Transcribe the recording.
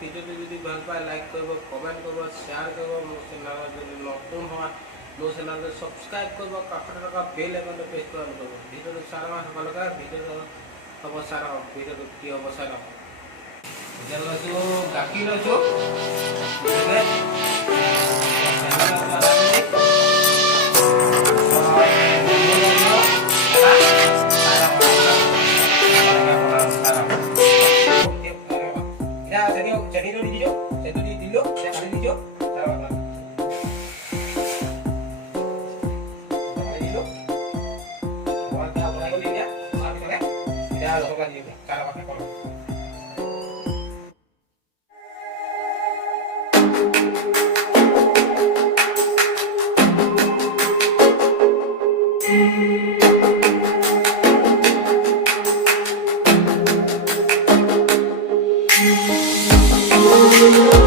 ভিডিঅ'টো যদি ভাল পায় লাইক কৰিব, কমেণ্ট কৰিব, শ্বেয়াৰ কৰিব। মোৰ চেনেলত যদি নতুন হয় মোৰ চেনেলটো ছাবস্ক্ৰাইব কৰিব, কাষতে থকা বেল আইকনটো প্ৰেছ কৰা নকৰিব। ভিডিঅ'টো চাই সকলোকে ভিডিঅ'টো হ'ব চাই ভিডিঅ'টো কি হ'ব চাই এতিয়া লৈছোঁ গাখীৰ লৈছোঁ চেনিটো দি দিছোঁ, সেইটো দি দিলোঁ, কাটি দিছোঁ, Thank you.